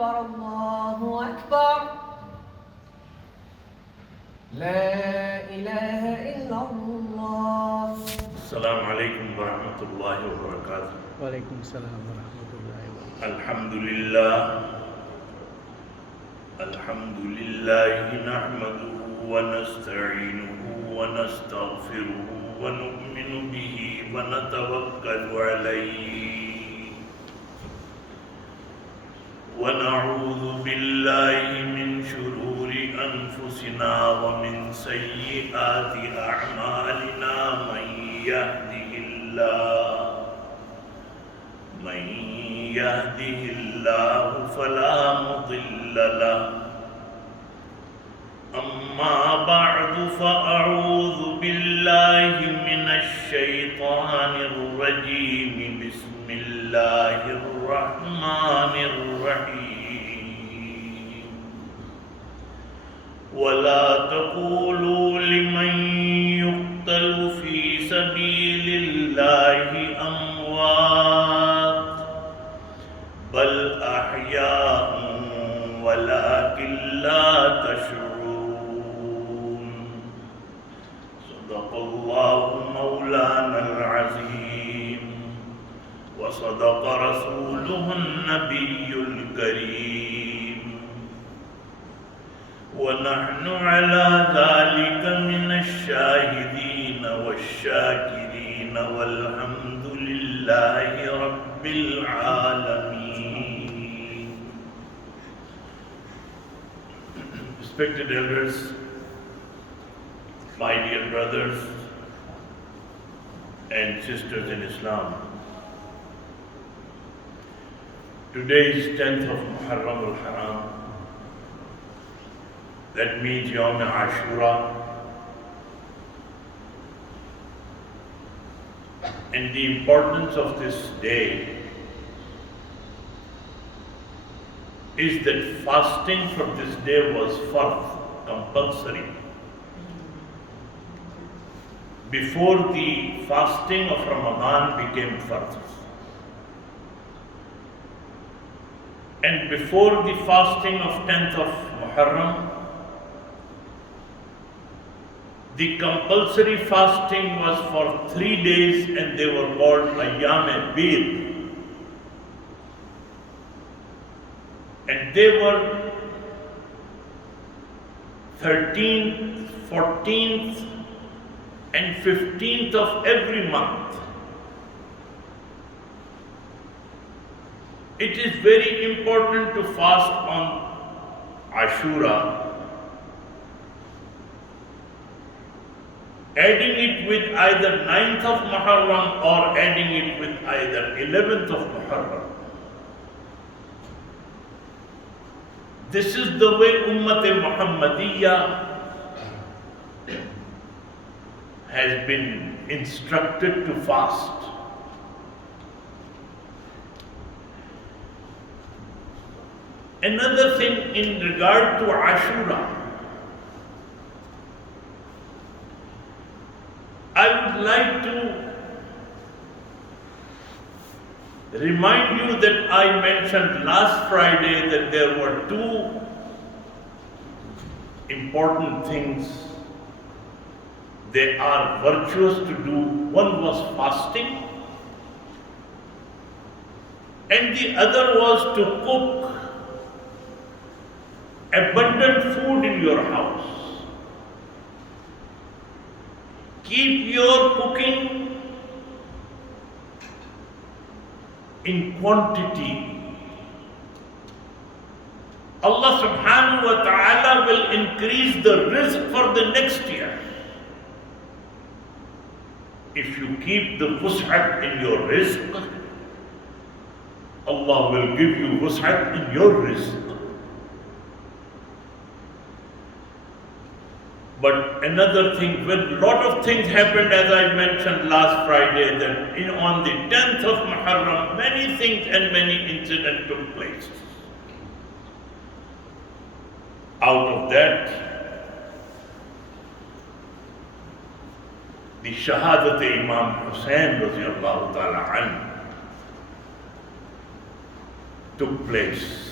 أكبر الله أكبر لا إله إلا الله. السلام عليكم ورحمة الله وبركاته. وعليكم السلام ورحمة الله وبركاته. الحمد لله نحمده ونستعينه ونستغفره ونؤمن به ونتوكل عليه ونعوذ بالله من شرور أنفسنا ومن سيئات أعمالنا من يهده الله فلا مضل له أما بعد فأعوذ بالله من الشيطان الرجيم بسم الله الرحمن الرحيم ولا تقولوا لمن يقتل في سبيل الله أموات بل أحياء ولكن لا تشعرون صدق الله مولانا العظيم وصدق رسوله النبي الكريم ونحن على ذلك من الشاهدين والشاكرين والحمد لله رب العالمين. Respected elders, my dear brothers and sisters in Islam, today is 10th of Muharram al-Haram. That means Yawm Ashura. And the importance of this day is that fasting for this day was fard, compulsory. Before the fasting of Ramadan became fard. And before the fasting of 10th of Muharram, the compulsory fasting was for 3 days and they were called Ayyam al-Bid. And they were 13th, 14th and 15th of every month. It is very important to fast on Ashura, adding it with either 9th of Muharram or adding it with either 11th of Muharram. This is the way Ummat-e-Muhammadiyya has been instructed to fast. Another thing in regard to Ashura, I would like to remind you that I mentioned last Friday that there were 2 important things. They are virtuous to do. One was fasting, and the other was to cook abundant food in your house. Keep your cooking in quantity. Allah subhanahu wa ta'ala will increase the rizq for the next year. If you keep the wus'at in your rizq, Allah will give you wus'at in your rizq. But another thing, when a lot of things happened, as I mentioned last Friday, that on the 10th of Muharram, many things and many incidents took place. Out of that, the Shahadat Imam Hussain radiallahu ta'ala anhu took place.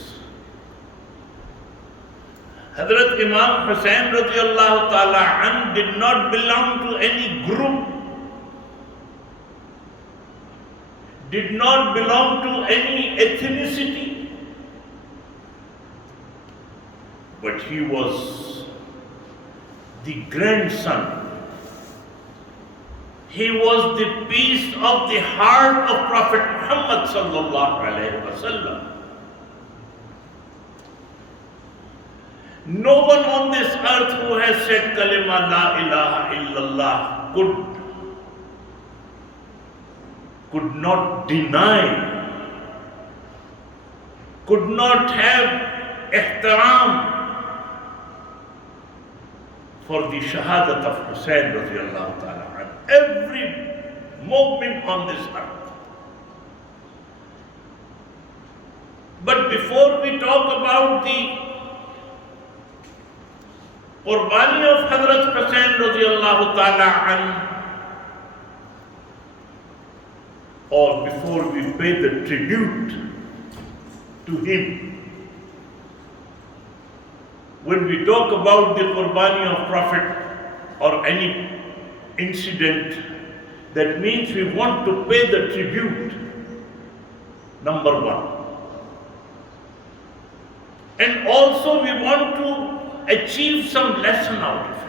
Hazrat Imam Hussain radiallahu ta'ala an did not belong to any group, did not belong to any ethnicity, but he was the grandson. He was the piece of the heart of Prophet Muhammad sallallahu alaihi wasallam. No one on this earth who has said kalima la ilaha illallah could not deny, could not have ihtaram for the shahadat of Hussain radiallahu ta'ala anhu. Every moment on this earth. But before we talk about the Qurbani of Hazrat Hussain radiallahu ta'ala anhu, or before we pay the tribute to him, when we talk about the Qurbani of Prophet or any incident, that means we want to pay the tribute, number one. And also we want to achieve some lesson out of it.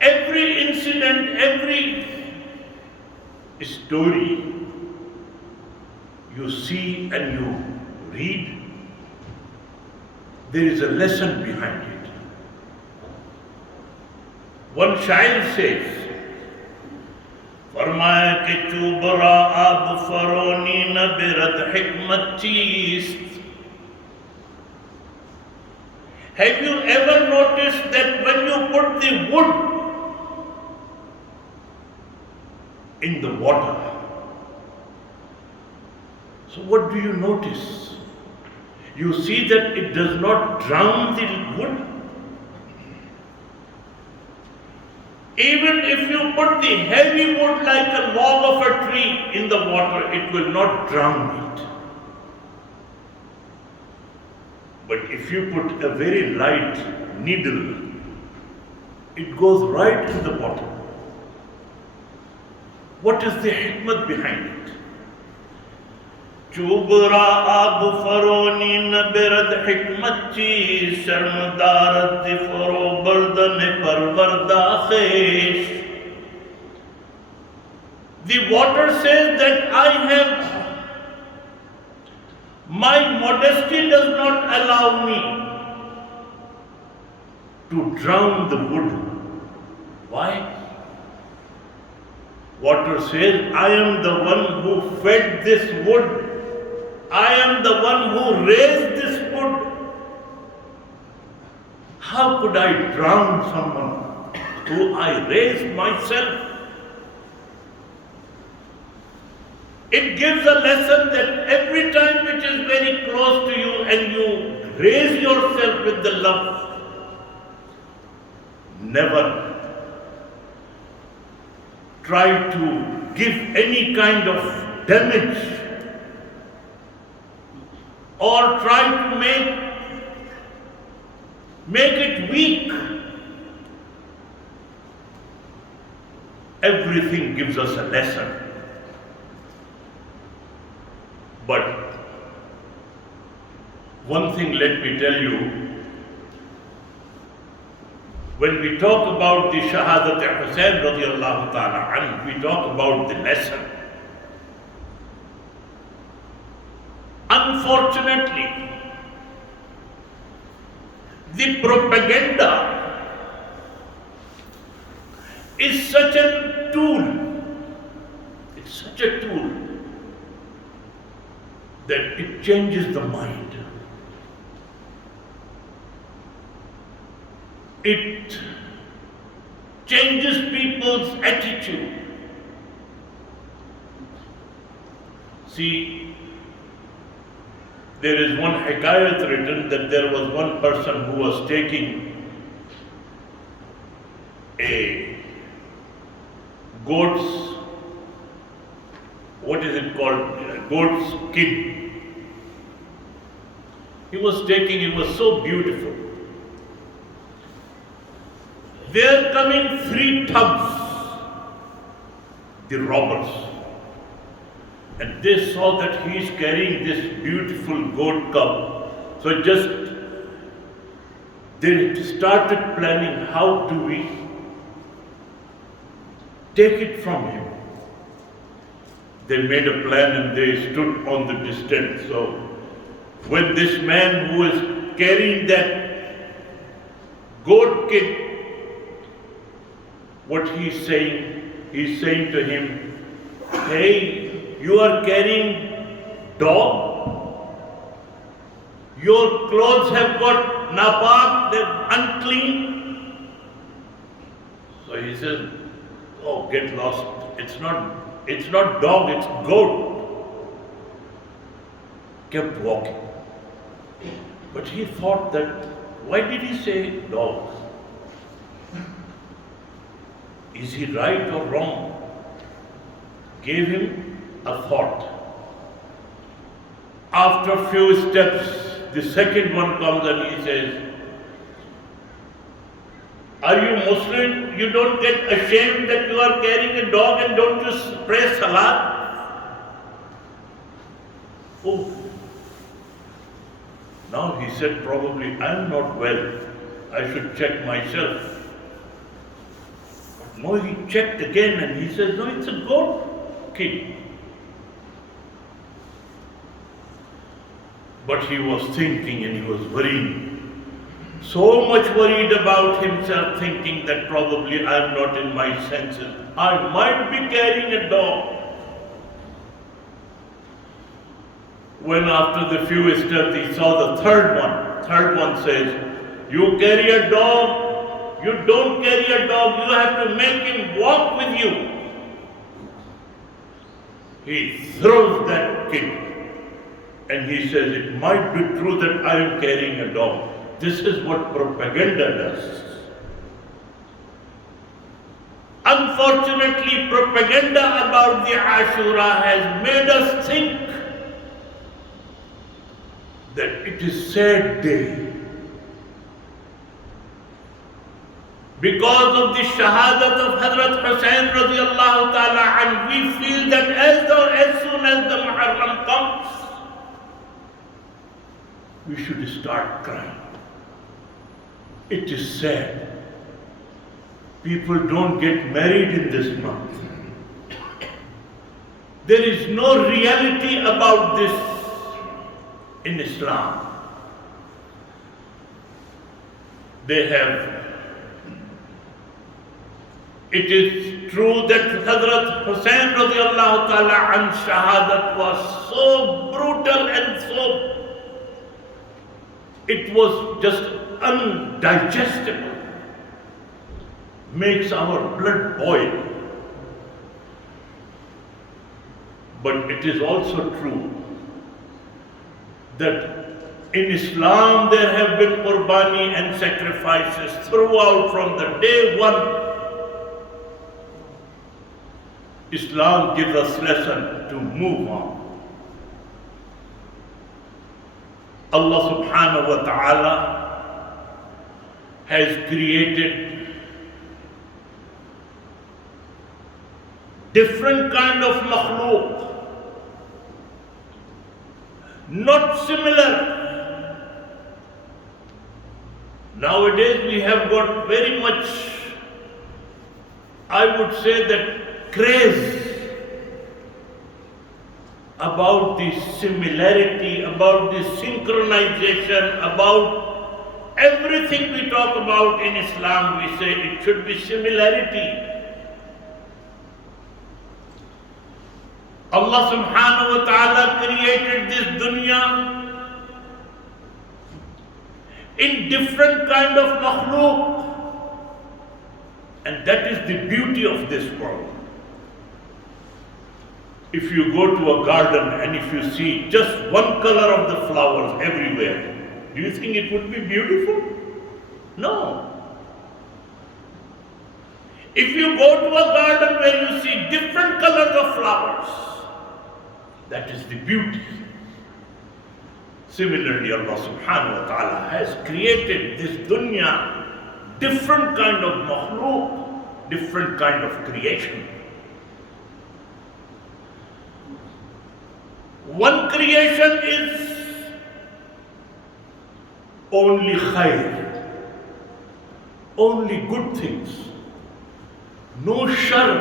Every incident, every story you see and you read, there is a lesson behind it. One shair says, फरमाया कि चूबरा आब फरोनी न बिरद हिकमत चीस्त. Have you ever noticed that when you put the wood in the water, so what do you notice? You see that it does not drown the wood. Even if you put the heavy wood like a log of a tree in the water, it will not drown it. But if you put a very light needle, it goes right to the bottom. What is the hikmat behind it? चूबरा आब फरोनी न बिरद हिकमत ची शर्मदारत furrow बर्दन परवरदा खेश. The water says that my modesty does not allow me to drown the wood. Why? Water says, I am the one who fed this wood. I am the one who raised this wood. How could I drown someone who I raised myself? It gives a lesson that every time it is very close to you and you raise yourself with the love, never try to give any kind of damage or try to make it weak. Everything gives us a lesson. But one thing let me tell you, when we talk about the Shahadat Hussain radiallahu ta'ala anhu, we talk about the lesson. Unfortunately, the propaganda is such a tool, it's such a tool that it changes the mind. It changes people's attitude. See, there is one hikayat written that there was one person who was taking a goat's, what is it called? Goat's skin. He was taking, it was so beautiful. There coming 3 thugs, the robbers. And they saw that he is carrying this beautiful goat cub. So they started planning, how do we take it from him? They made a plan and they stood on the distance. So when this man who was carrying that goat kid, what he's saying to him, hey, you are carrying dog? Your clothes have got napak, they're unclean. So he says, oh, get lost. It's not dog, it's goat. Kept walking. But he thought that, why did he say dog? Is he right or wrong? Gave him a thought. After a few steps, the second one comes and he says, are you Muslim? You don't get ashamed that you are carrying a dog and don't you pray salat? Oh. Now he said, probably I am not well. I should check myself. But no, he checked again and he says, no, it's a goat kid. But he was thinking and he was worrying. So much worried about himself, thinking that probably I am not in my senses. I might be carrying a dog. When after the few steps he saw the third one says, you carry a dog, you don't carry a dog, you have to make him walk with you. He throws that kid and he says, it might be true that I am carrying a dog. This is what propaganda does. Unfortunately, propaganda about the Ashura has made us think that it is sad day. Because of the shahadat of Hazrat Hussain radiallahu ta'ala, and we feel that as soon as the Muharram comes, we should start crying. It is sad. People don't get married in this month. There is no reality about this in Islam. It is true that Hazrat Hussain radiallahu ta'ala an shahadat was so brutal and it was just undigestible. Makes our blood boil. But it is also true that in Islam there have been qurbani and sacrifices throughout from the day one. Islam gives us lesson to move on. Allah subhanahu wa ta'ala has created different kind of makhluk, not similar. Nowadays we have got very much, I would say that craze about the similarity, about the synchronization, about everything we talk about in Islam, we say it should be similarity. Allah subhanahu wa ta'ala created this dunya in different kind of makhluk, and that is the beauty of this world. If you go to a garden and if you see just one color of the flowers everywhere, do you think it would be beautiful? No. If you go to a garden where you see different colors of flowers, that is the beauty. Similarly, Allah subhanahu wa ta'ala has created this dunya, different kind of makhluk, different kind of creation. One creation is only khair, only good things, no shar,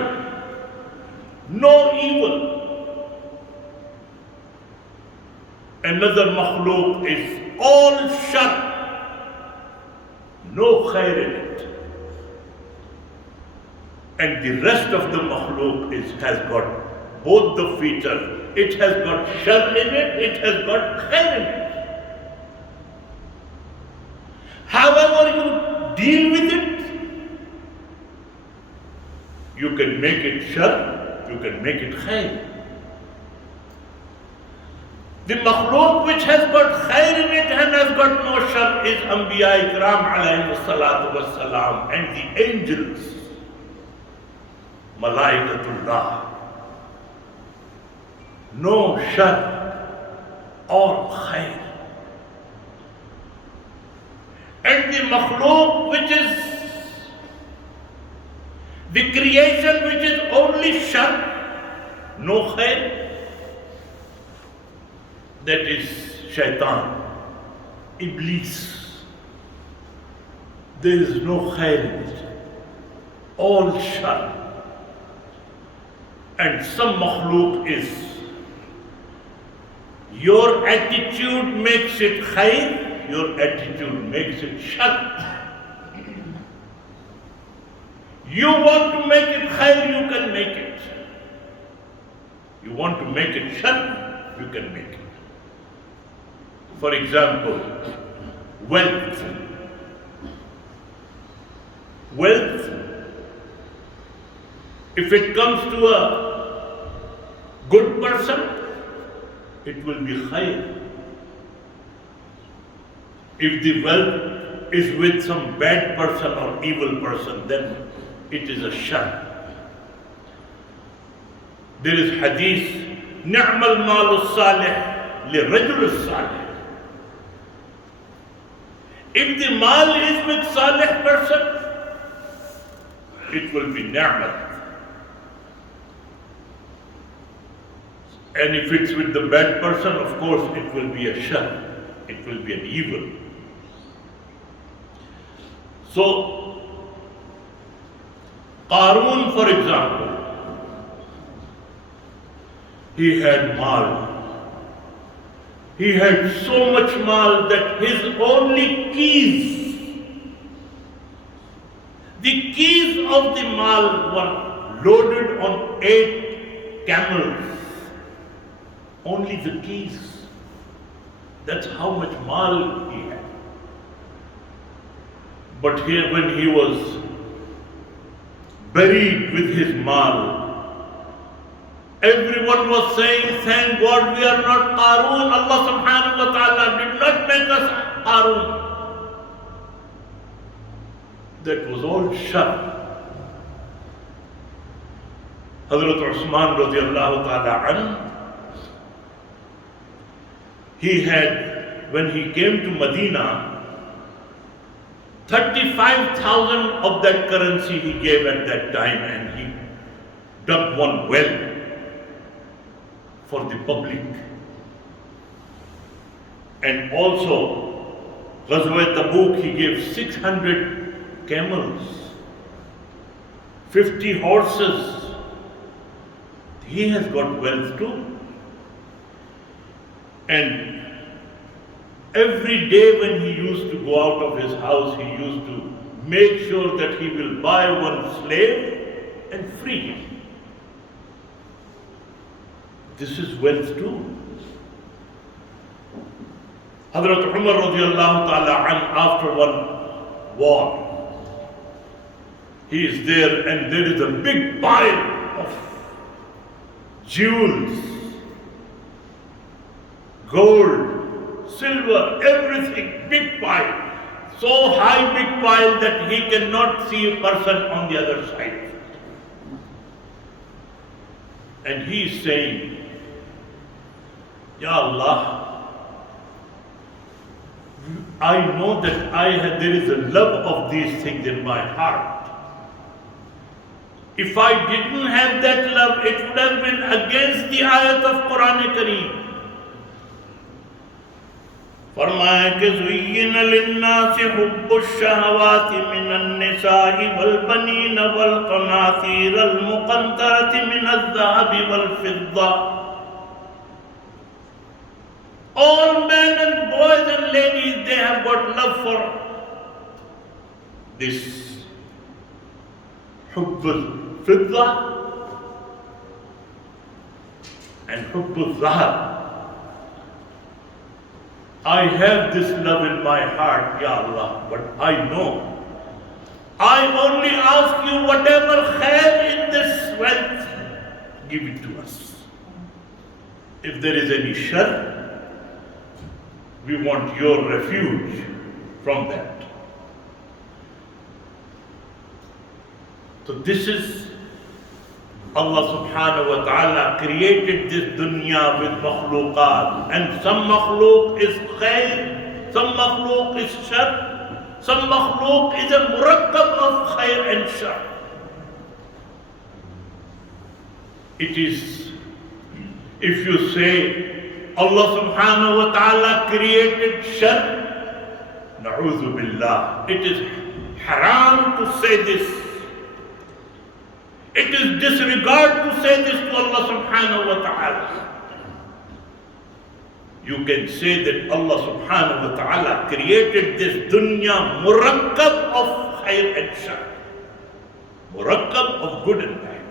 no evil. Another makhluk is all shar, no khair in it. And the rest of the makhluk has got both the features. It has got shar in it, it has got khair in it. However you deal with it, you can make it shar, you can make it khair. The makhluk which has got khair in it and has got no shar is Anbiya Ikram alayhi salatu wassalam and the angels, Malaikatullah. No shar, all khair. And the makhluk which is the creation which is only shar, no khair, that is shaitan, iblis. There is no khair in it, all shar. And some makhluk is your attitude makes it khair, your attitude makes it shar. You want to make it khair, you can make it. You want to make it shar, you can make it. For example, wealth. Wealth, if it comes to a good person, it will be khair. If the wealth is with some bad person or evil person, then it is a shar. There is hadith, Ni'mal malu salih li rajul salih. If the mal is with salih person, it will be ni'mat. And if it's with the bad person, of course, it will be a shar. It will be an evil. So, Qarun, for example, he had mal. He had so much mal that his only keys, the keys of the mal were loaded on 8 camels. Only the keys. That's how much mal he had. But here, when he was buried with his mal, everyone was saying, thank God we are not Qarun. Allah subhanahu wa ta'ala did not make us Qarun. That was all shar. Hazrat Usman radiallahu ta'ala anhu, he had, when he came to Medina, 35,000 of that currency he gave at that time, and he dug one well for the public. And also, Ghazwa Tabuk, he gave 600 camels, 50 horses. He has got wealth too. And every day when he used to go out of his house, he used to make sure that he will buy one slave and free him. This is wealth too. Hazrat Umar radiallahu ta'ala an, after one war, he is there and there is a big pile of jewels, gold, silver, everything, big pile. So high big pile that he cannot see a person on the other side. And he is saying, Ya Allah, I know that there is a love of these things in my heart. If I didn't have that love, it would have been against the ayat of Quran Kareem. फरमाया कि ज़ुय्यिन लिन्नासि हुब्बु श्शहवाति मिनन निसाइ वल बनीन वल क़नातीरल मुक़ंतरति मिनज़ ज़हबि वल फ़िद्दा. All men and boys and ladies, they have got love for this hubbul fidda and hubbul zahab. I have this love in my heart, Ya Allah, but I know. I only ask you whatever khair in this wealth, give it to us. If there is any shar, we want your refuge from that. So this is Allah subhanahu wa ta'ala created this dunya with makhluqat, and some makhluq is khair, some makhluq is shar, some makhluq is a murakkab of khair and shar. It is, if you say Allah subhanahu wa ta'ala created shar, na'udhu billah, it is haram to say this. It is disregard to say this to Allah subhanahu wa ta'ala. You can say that Allah subhanahu wa ta'ala created this dunya murakkab of khair and shar. Murakkab of good and bad.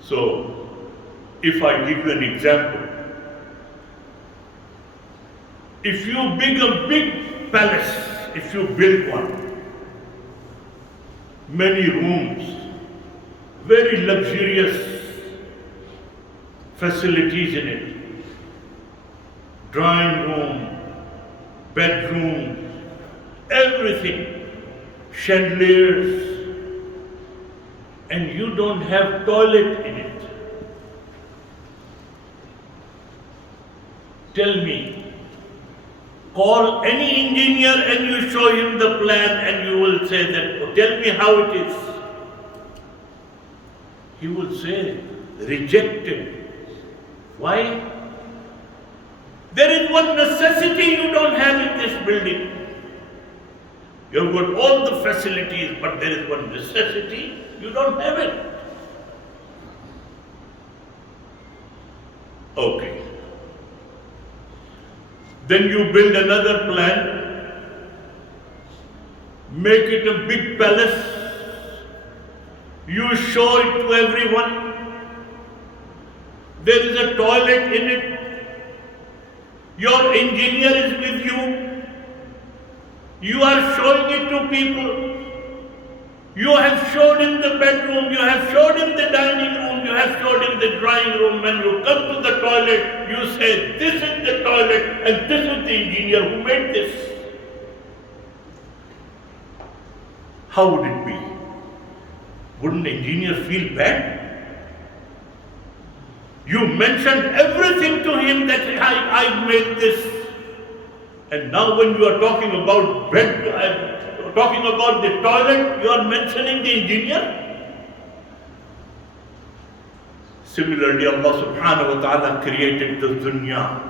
So, if I give you an example, if you build a big palace, if you build one, many rooms, very luxurious facilities in it, drawing room, bedroom, everything, chandeliers, and you don't have toilet in it. Tell me, call any engineer and you show him the plan and you will say that, oh, tell me how it is. He will say, rejected. Why? There is one necessity you don't have in this building. You have got all the facilities, but there is one necessity, you don't have it. Okay. Then you build another plan, make it a big palace, you show it to everyone, there is a toilet in it, your engineer is with you, you are showing it to people, you have showed him the bedroom, you have showed him the dining room, you have showed him the drawing room. When you come to the toilet, you say, this is the toilet and this is the engineer who made this. How would it be? Wouldn't the engineer feel bad? You mentioned everything to him that I made this. And now when you are talking about talking about the toilet, you are mentioning the engineer? Similarly, Allah subhanahu wa ta'ala created the dunya,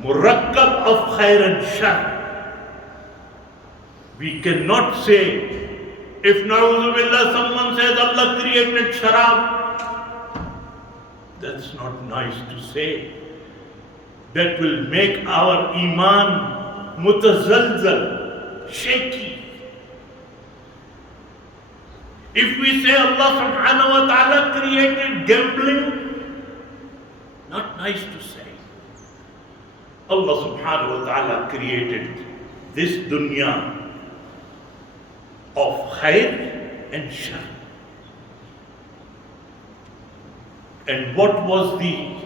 murakkab of khair and shar. We cannot say, if na'udhu billah someone says Allah created sharab, that's not nice to say. That will make our iman mutazalzal, shaky. If we say Allah subhanahu wa ta'ala created gambling, not nice to say. Allah subhanahu wa ta'ala created this dunya of khair and shar. And what was the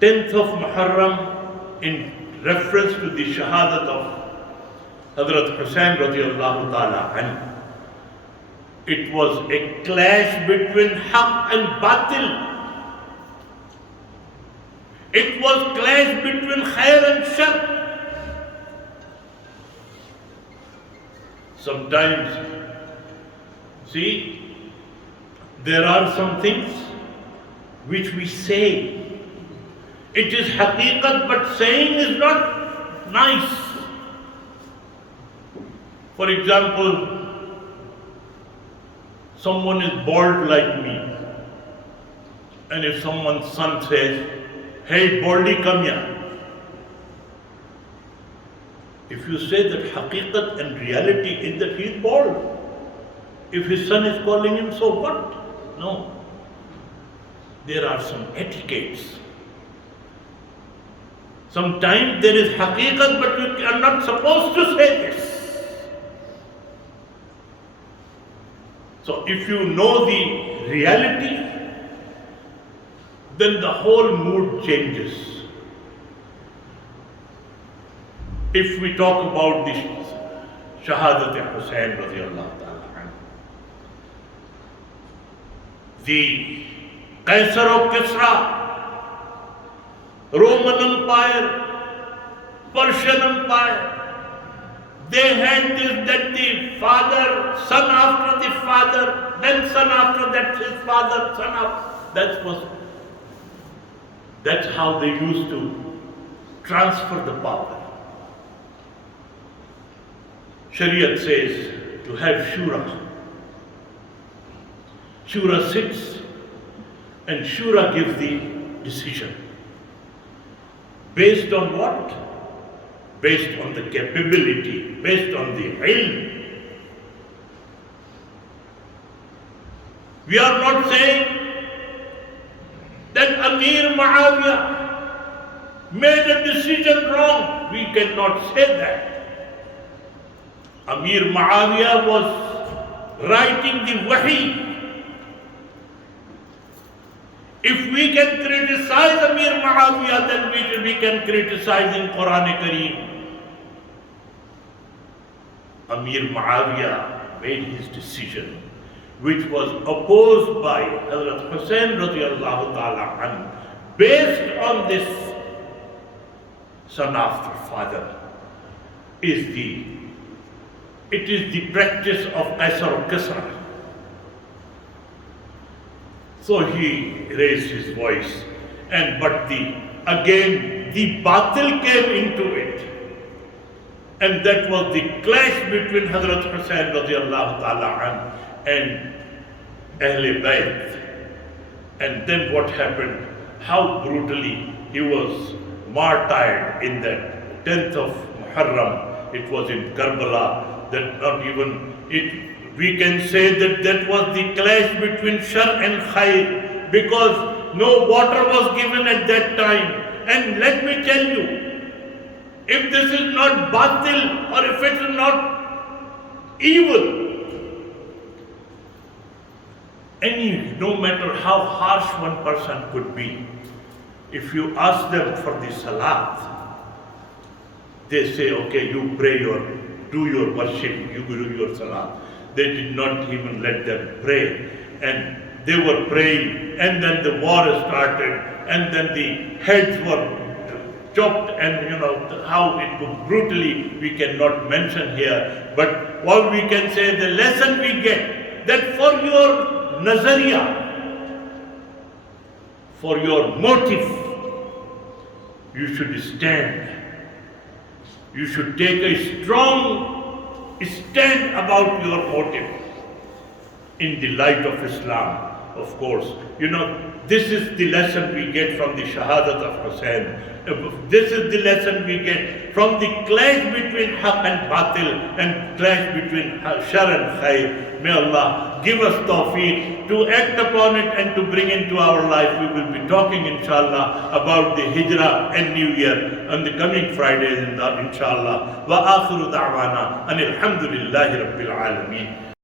10th of Muharram in reference to the shahadat of Hazrat Hussain radiallahu ta'ala anhu? It was a clash between haqq and batil. It was clash between khair and shar. Sometimes, see, there are some things which we say. It is haqiqat, but saying is not nice. For example, someone is bald like me, and if someone's son says, "Hey, baldy, come here." If you say that haqiqat and reality is that he is bald, if his son is calling him, so what? No. There are some etiquettes. Sometimes there is haqiqat, but you are not supposed to say this. So if you know the reality, then the whole mood changes. If we talk about the Shahadat Hussain radiallahu ta'ala anhu, the Qaisar of Kisra, Roman Empire, Persian Empire, they had this, that the father, son after the father, then son after that his father, son after, that's how they used to transfer the power. Shariat says to have Shura. Shura sits and Shura gives the decision. Based on what? Based on the capability, based on the ilm. We are not saying that Amir Muawiyah made a decision wrong. We cannot say that. Amir Muawiyah was writing the wahi. If we can criticize Amir Muawiyah, then we can criticize in Quran Kareem. Amir Muawiyah made his decision, which was opposed by Hazrat Hussain radiallahu ta'ala anhu, based on this son after father, it is the practice of Qaisar Kisra. So he raised his voice, but again the batil came into it, and that was the clash between Hazrat Hussain radiallahu ta'ala anhu and Ahle Bayt. And then what happened? How brutally he was martyred in that 10th of Muharram. It was in Karbala. That not even it. We can say that was the clash between Shar and Khair, because no water was given at that time. And let me tell you, if this is not batil or if it is not evil, no matter how harsh one person could be, if you ask them for the salat, they say, okay, you pray do your worship, you do your salat. They did not even let them pray. And they were praying, and then the war started, and then the heads were chopped, and how it was brutally, we cannot mention here. But all we can say, the lesson we get, that for your nazariya, for your motive, you should stand. You should take a strong stand about your motive in the light of Islam, of course. This is the lesson we get from the Shahadat of Hussain. This is the lesson we get from the clash between Haqq and Batil and clash between Shar and Khair. May Allah give us tawfiq to act upon it and to bring into our life. We will be talking, inshallah, about the Hijrah and New Year on the coming Fridays, inshallah. Wa akhiru da'wana anil hamdulillahi rabbil alameen.